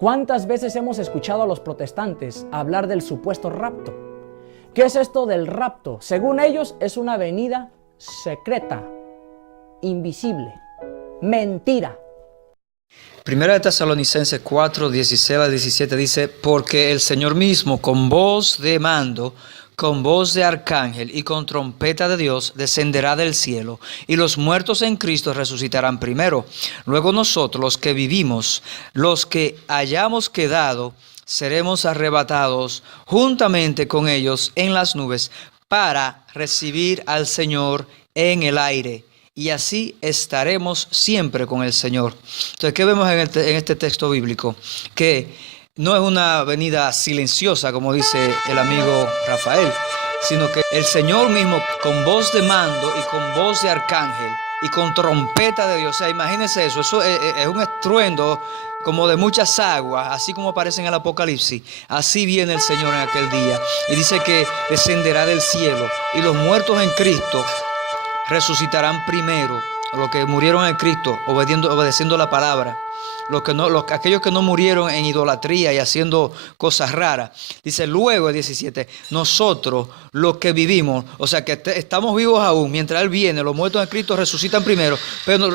¿Cuántas veces hemos escuchado a los protestantes hablar del supuesto rapto? ¿Qué es esto del rapto? Según ellos, es una venida secreta, invisible, mentira. Primera de Tesalonicenses 4, 16 a 17 dice: porque el Señor mismo, con voz de mando, con voz de arcángel y con trompeta de Dios, descenderá del cielo, y los muertos en Cristo resucitarán primero. Luego nosotros, los que vivimos, los que hayamos quedado, seremos arrebatados juntamente con ellos en las nubes para recibir al Señor en el aire. Y así estaremos siempre con el Señor. Entonces, ¿qué vemos en este texto bíblico? Que no es una venida silenciosa, como dice el amigo Rafael, sino que el Señor mismo, con voz de mando y con voz de arcángel y con trompeta de Dios. O sea, imagínense eso es un estruendo como de muchas aguas, así como aparece en el Apocalipsis. Así viene el Señor en aquel día. Y dice que descenderá del cielo, y los muertos en Cristo resucitarán primero. Los que murieron en Cristo, obedeciendo la palabra. Aquellos que no murieron en idolatría y haciendo cosas raras. Dice luego el 17, nosotros los que vivimos, o sea que estamos vivos aún, mientras Él viene, los muertos en Cristo resucitan primero,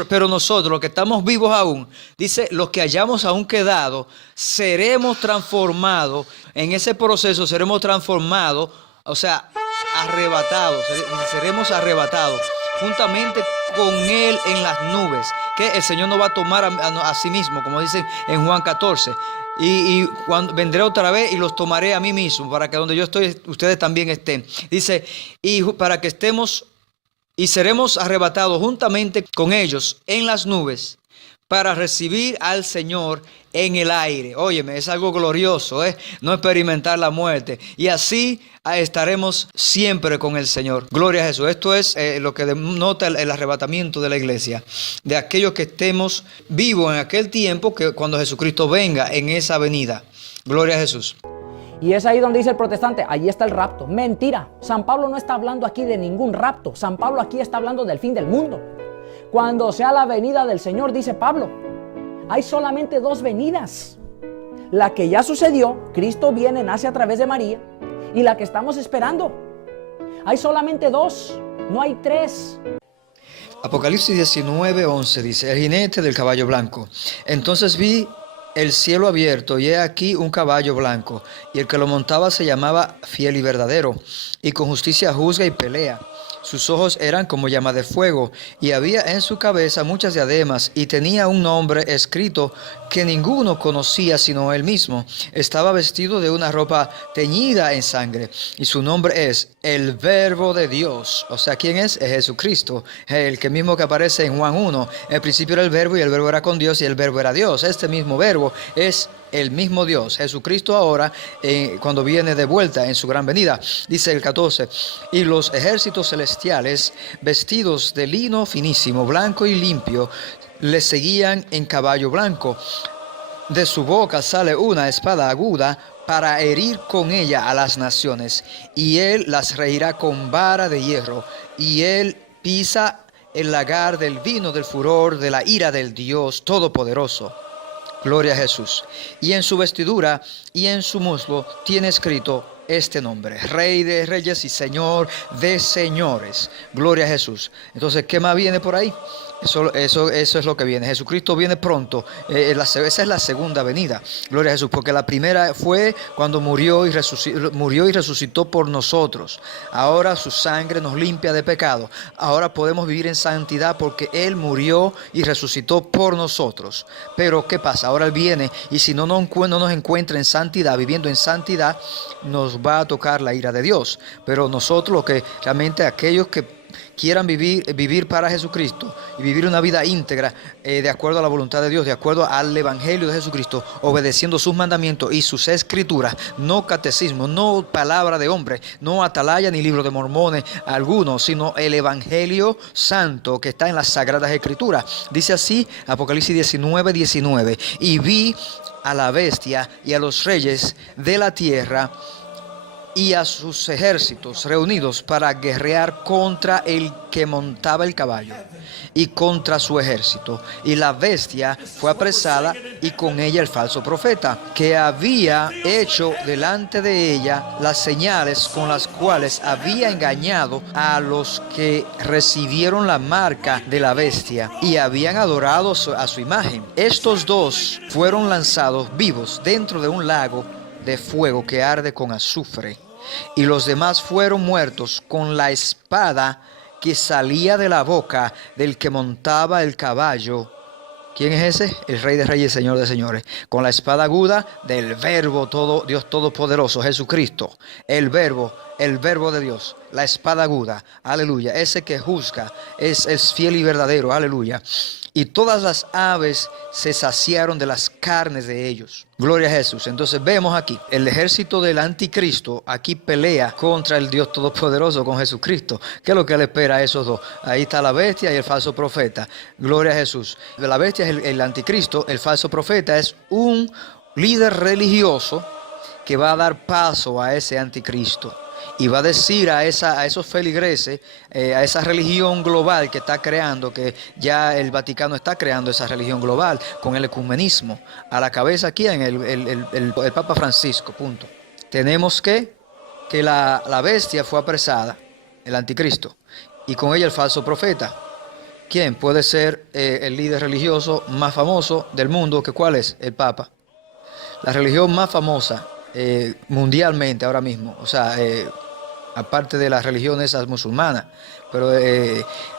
pero nosotros los que estamos vivos aún, dice, los que hayamos aún quedado, seremos transformados, en ese proceso seremos transformados, o sea, arrebatados, seremos arrebatados juntamente con Él en las nubes, que el Señor nos va a tomar a sí mismo, como dice en Juan 14, y cuando vendré otra vez y los tomaré a mí mismo, para que donde yo estoy, ustedes también estén. Dice, y para que estemos, y seremos arrebatados juntamente con ellos en las nubes, para recibir al Señor en el aire. Óyeme, es algo glorioso, no experimentar la muerte. Y así estaremos siempre con el Señor. Gloria a Jesús. Esto es lo que denota el arrebatamiento de la iglesia, de aquellos que estemos vivos en aquel tiempo, que cuando Jesucristo venga en esa venida. Gloria a Jesús. Y es ahí donde dice el protestante, allí está el rapto. Mentira. San Pablo no está hablando aquí de ningún rapto. San Pablo aquí está hablando del fin del mundo. Cuando sea la venida del Señor, dice Pablo, hay solamente dos venidas. La que ya sucedió, Cristo viene, nace a través de María, y la que estamos esperando. Hay solamente dos, no hay tres. Apocalipsis 19, 11 dice, el jinete del caballo blanco. Entonces vi el cielo abierto, y he aquí un caballo blanco, y el que lo montaba se llamaba Fiel y Verdadero, y con justicia juzga y pelea. Sus ojos eran como llama de fuego, y había en su cabeza muchas diademas, y tenía un nombre escrito que ninguno conocía sino él mismo. Estaba vestido de una ropa teñida en sangre, y su nombre es el Verbo de Dios. O sea, ¿quién es? Es Jesucristo, el que mismo que aparece en Juan 1. En el principio era el Verbo, y el Verbo era con Dios, y el Verbo era Dios. Este mismo Verbo es el mismo Dios, Jesucristo ahora, cuando viene de vuelta en su gran venida. Dice el 14, y los ejércitos celestiales, vestidos de lino finísimo, blanco y limpio, le seguían en caballo blanco. De su boca sale una espada aguda para herir con ella a las naciones, y él las regirá con vara de hierro, y él pisa el lagar del vino del furor de la ira del Dios Todopoderoso. Gloria a Jesús. Y en su vestidura y en su muslo tiene escrito este nombre: Rey de Reyes y Señor de Señores. Gloria a Jesús. Entonces, ¿qué más viene por ahí? Eso es lo que viene. Jesucristo viene pronto. Esa es la segunda venida. Gloria a Jesús. Porque la primera fue cuando murió y resucitó por nosotros. Ahora su sangre nos limpia de pecado. Ahora podemos vivir en santidad porque Él murió y resucitó por nosotros. Pero ¿qué pasa? Ahora Él viene, y si no nos encuentra en santidad, viviendo en santidad, nos va a tocar la ira de Dios. Pero nosotros, lo que realmente aquellos que quieran vivir para Jesucristo y vivir una vida íntegra, de acuerdo a la voluntad de Dios, de acuerdo al Evangelio de Jesucristo, obedeciendo sus mandamientos y sus escrituras, no catecismo, no palabra de hombre, no atalaya ni libro de mormones algunos, sino el Evangelio santo que está en las Sagradas Escrituras. Dice así Apocalipsis 19, 19, y vi a la bestia y a los reyes de la tierra y a sus ejércitos reunidos para guerrear contra el que montaba el caballo y contra su ejército. Y la bestia fue apresada y con ella el falso profeta, que había hecho delante de ella las señales con las cuales había engañado a los que recibieron la marca de la bestia y habían adorado a su imagen. Estos dos fueron lanzados vivos dentro de un lago de fuego que arde con azufre, y los demás fueron muertos con la espada que salía de la boca del que montaba el caballo. ¿Quién es ese? El Rey de Reyes, Señor de Señores. Con la espada aguda del Verbo Dios Todopoderoso, Jesucristo. El Verbo de Dios. La espada aguda. Aleluya. Ese que juzga es fiel y verdadero. Aleluya. Y todas las aves se saciaron de las carnes de ellos. Gloria a Jesús. Entonces vemos aquí, el ejército del anticristo aquí pelea contra el Dios Todopoderoso, con Jesucristo. ¿Qué es lo que le espera a esos dos? Ahí está la bestia y el falso profeta. Gloria a Jesús. La bestia es el anticristo, el falso profeta es un líder religioso que va a dar paso a ese anticristo. Y va a decir a esos feligreses, a esa religión global que está creando, que ya el Vaticano está creando esa religión global con el ecumenismo. A la cabeza aquí en el Papa Francisco, punto. Tenemos que la bestia fue apresada, el anticristo, y con ella el falso profeta. ¿Quién puede ser el líder religioso más famoso del mundo? ¿Cuál es? El Papa. La religión más famosa mundialmente ahora mismo, o sea, aparte de las religiones musulmanas, pero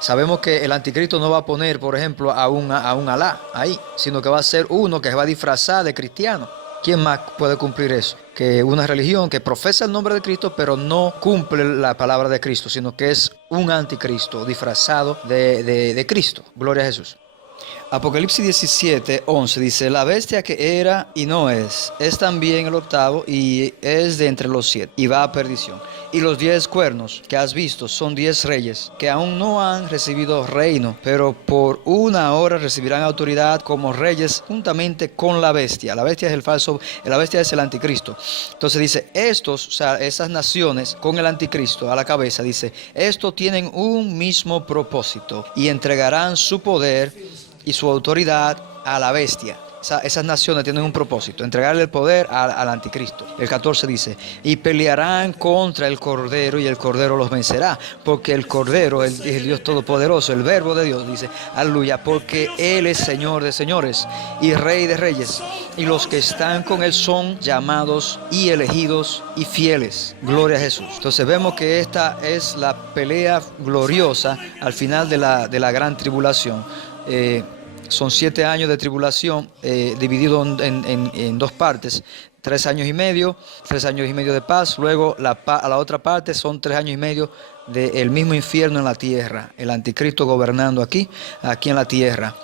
sabemos que el anticristo no va a poner, por ejemplo, a un Alá ahí, sino que va a ser uno que se va a disfrazar de cristiano. ¿Quién más puede cumplir eso? Que una religión que profesa el nombre de Cristo, pero no cumple la palabra de Cristo, sino que es un anticristo disfrazado de Cristo. Gloria a Jesús. Apocalipsis 17, 11 dice: la bestia que era y no es también el octavo y es de entre los 7 y va a perdición. Y los 10 cuernos que has visto son 10 reyes que aún no han recibido reino, pero por una hora recibirán autoridad como reyes juntamente con la bestia. La bestia es el anticristo. Entonces dice, estos, o sea, esas naciones con el anticristo a la cabeza, dice, estos tienen un mismo propósito y entregarán su poder y su autoridad a la bestia. Esas naciones tienen un propósito, entregarle el poder al anticristo. El 14 dice, y pelearán contra el Cordero y el Cordero los vencerá, porque el Cordero es el Dios Todopoderoso, el Verbo de Dios, dice, aleluya, porque Él es Señor de señores y Rey de reyes, y los que están con Él son llamados y elegidos y fieles. Gloria a Jesús. Entonces vemos que esta es la pelea gloriosa al final de la gran tribulación. Son 7 años de tribulación dividido en 2 partes, 3 años y medio de paz, luego a la otra parte son 3 años y medio del mismo infierno en la tierra, el anticristo gobernando aquí en la tierra.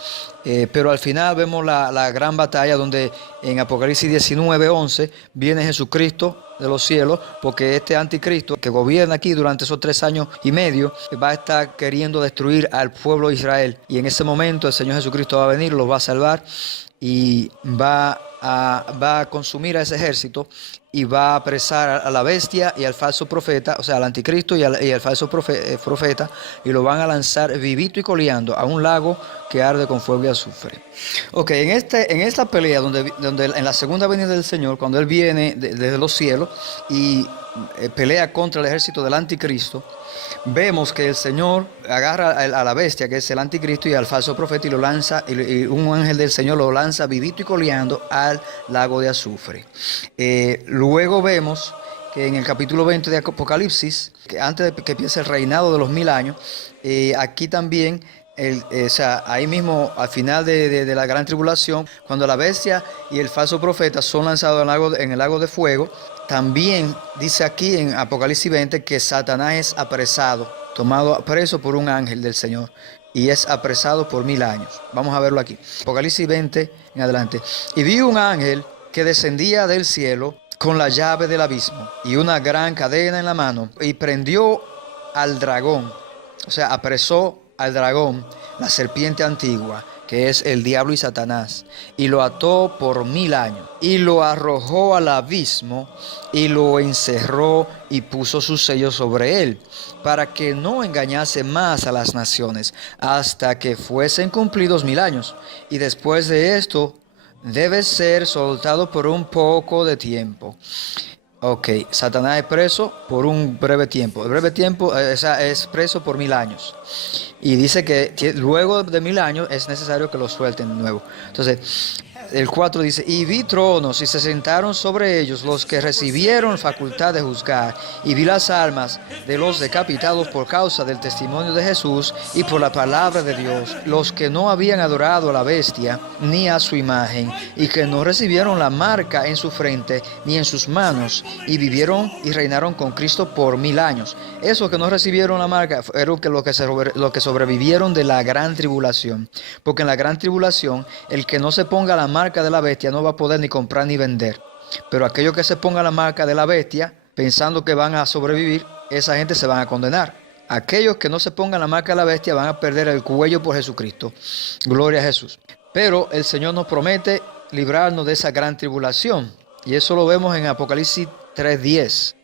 Pero al final vemos la gran batalla donde en Apocalipsis 19, 11 viene Jesucristo de los cielos, porque este anticristo que gobierna aquí durante esos 3 años y medio va a estar queriendo destruir al pueblo de Israel, y en ese momento el Señor Jesucristo va a venir, los va a salvar y va a consumir a ese ejército y va a apresar a la bestia y al falso profeta, o sea, al anticristo y al falso profeta, y lo van a lanzar vivito y coleando a un lago que arde con fuego y azufre. Ok, en esta pelea donde en la segunda venida del Señor, cuando Él viene desde los cielos y pelea contra el ejército del anticristo, vemos que el Señor agarra a la bestia, que es el anticristo, y al falso profeta, y lo lanza, y un ángel del Señor lo lanza vivito y coleando al lago de azufre. Luego vemos que en el capítulo 20 de Apocalipsis, que antes de que empiece el reinado de los 1000 años, aquí también, o sea, ahí mismo al final de la gran tribulación, cuando la bestia y el falso profeta son lanzados en el lago de fuego, también dice aquí en Apocalipsis 20 que Satanás es apresado, tomado preso por un ángel del Señor, y es apresado por 1000 años. Vamos a verlo aquí. Apocalipsis 20 en adelante. Y vi un ángel que descendía del cielo con la llave del abismo y una gran cadena en la mano, y prendió al dragón, o sea, apresó al dragón, la serpiente antigua, que es el diablo y Satanás, y lo ató por 1000 años, y lo arrojó al abismo, y lo encerró y puso sus sellos sobre él, para que no engañase más a las naciones, hasta que fuesen cumplidos 1000 años. Y después de esto, debe ser soltado por un poco de tiempo. Ok, Satanás es preso por un breve tiempo. El breve tiempo es preso por 1000 años. Y dice que luego de 1000 años es necesario que lo suelten de nuevo. Entonces, el 4 dice, y vi tronos y se sentaron sobre ellos los que recibieron facultad de juzgar, y vi las almas de los decapitados por causa del testimonio de Jesús y por la palabra de Dios, los que no habían adorado a la bestia ni a su imagen, y que no recibieron la marca en su frente ni en sus manos, y vivieron y reinaron con Cristo por 1000 años. Esos que no recibieron la marca fueron los que sobrevivieron de la gran tribulación, porque en la gran tribulación el que no se ponga la marca de la bestia no va a poder ni comprar ni vender. Pero aquellos que se pongan la marca de la bestia pensando que van a sobrevivir, esa gente se van a condenar. Aquellos que no se pongan la marca de la bestia van a perder el cuello por Jesucristo. Gloria a Jesús. Pero el Señor nos promete librarnos de esa gran tribulación, y eso lo vemos en Apocalipsis 3:10.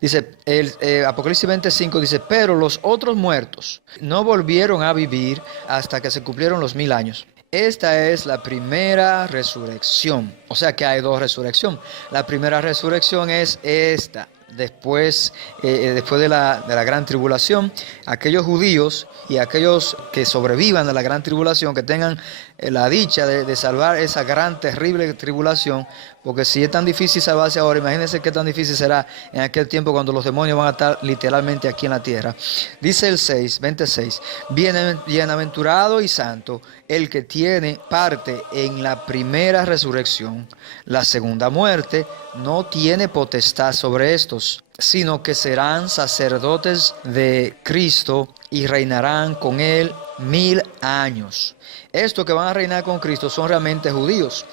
Dice, Apocalipsis 25 dice, pero los otros muertos no volvieron a vivir hasta que se cumplieron los 1000 años. Esta es la primera resurrección. O sea que hay dos resurrecciones. La primera resurrección es esta. Después de la gran tribulación, aquellos judíos y aquellos que sobrevivan de la gran tribulación, que tengan la dicha de salvar esa gran, terrible tribulación, porque si es tan difícil salvarse ahora, imagínense qué tan difícil será en aquel tiempo cuando los demonios van a estar literalmente aquí en la tierra. Dice el 26, bienaventurado y santo el que tiene parte en la primera resurrección. La segunda muerte no tiene potestad sobre estos, sino que serán sacerdotes de Cristo y reinarán con él 1000 años. Estos que van a reinar con Cristo son realmente judíos,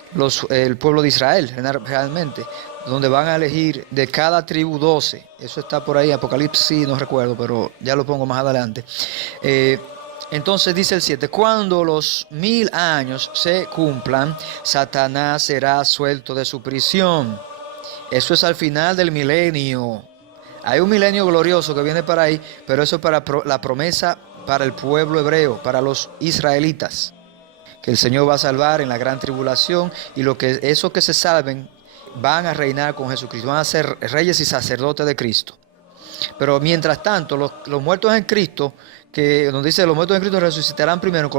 el pueblo de Israel, realmente, donde van a elegir de cada tribu 12. Eso está por ahí, Apocalipsis, no recuerdo, pero ya lo pongo más adelante. Entonces dice el 7, cuando los 1000 años se cumplan, Satanás será suelto de su prisión. Eso es al final del milenio. Hay un milenio glorioso que viene para ahí, pero eso es para la promesa para el pueblo hebreo, para los israelitas, que el Señor va a salvar en la gran tribulación, y esos que se salven van a reinar con Jesucristo, van a ser reyes y sacerdotes de Cristo. Pero mientras tanto, los muertos en Cristo, que donde dice los muertos en Cristo resucitarán primero,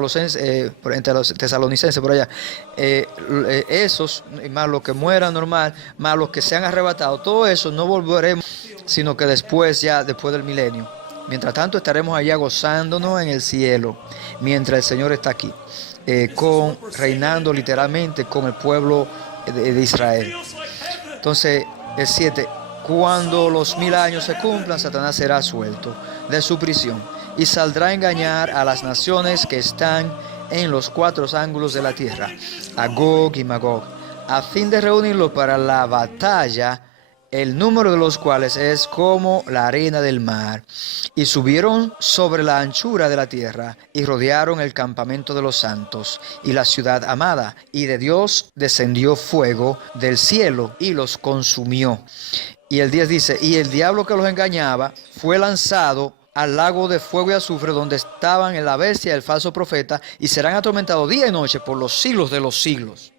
entre los tesalonicenses por allá, esos, más los que mueran normal, más los que sean arrebatados, todo eso no volveremos, sino que después del milenio. Mientras tanto estaremos allá gozándonos en el cielo, mientras el Señor está aquí, reinando literalmente con el pueblo de Israel. Entonces, el 7, cuando los 1000 años se cumplan, Satanás será suelto de su prisión y saldrá a engañar a las naciones que están en los 4 ángulos de la tierra, a Gog y Magog, a fin de reunirlos para la batalla, el número de los cuales es como la arena del mar. Y subieron sobre la anchura de la tierra, y rodearon el campamento de los santos, y la ciudad amada, y de Dios descendió fuego del cielo, y los consumió. Y el 10 dice, y el diablo que los engañaba fue lanzado al lago de fuego y azufre, donde estaban la bestia y el falso profeta, y serán atormentados día y noche por los siglos de los siglos.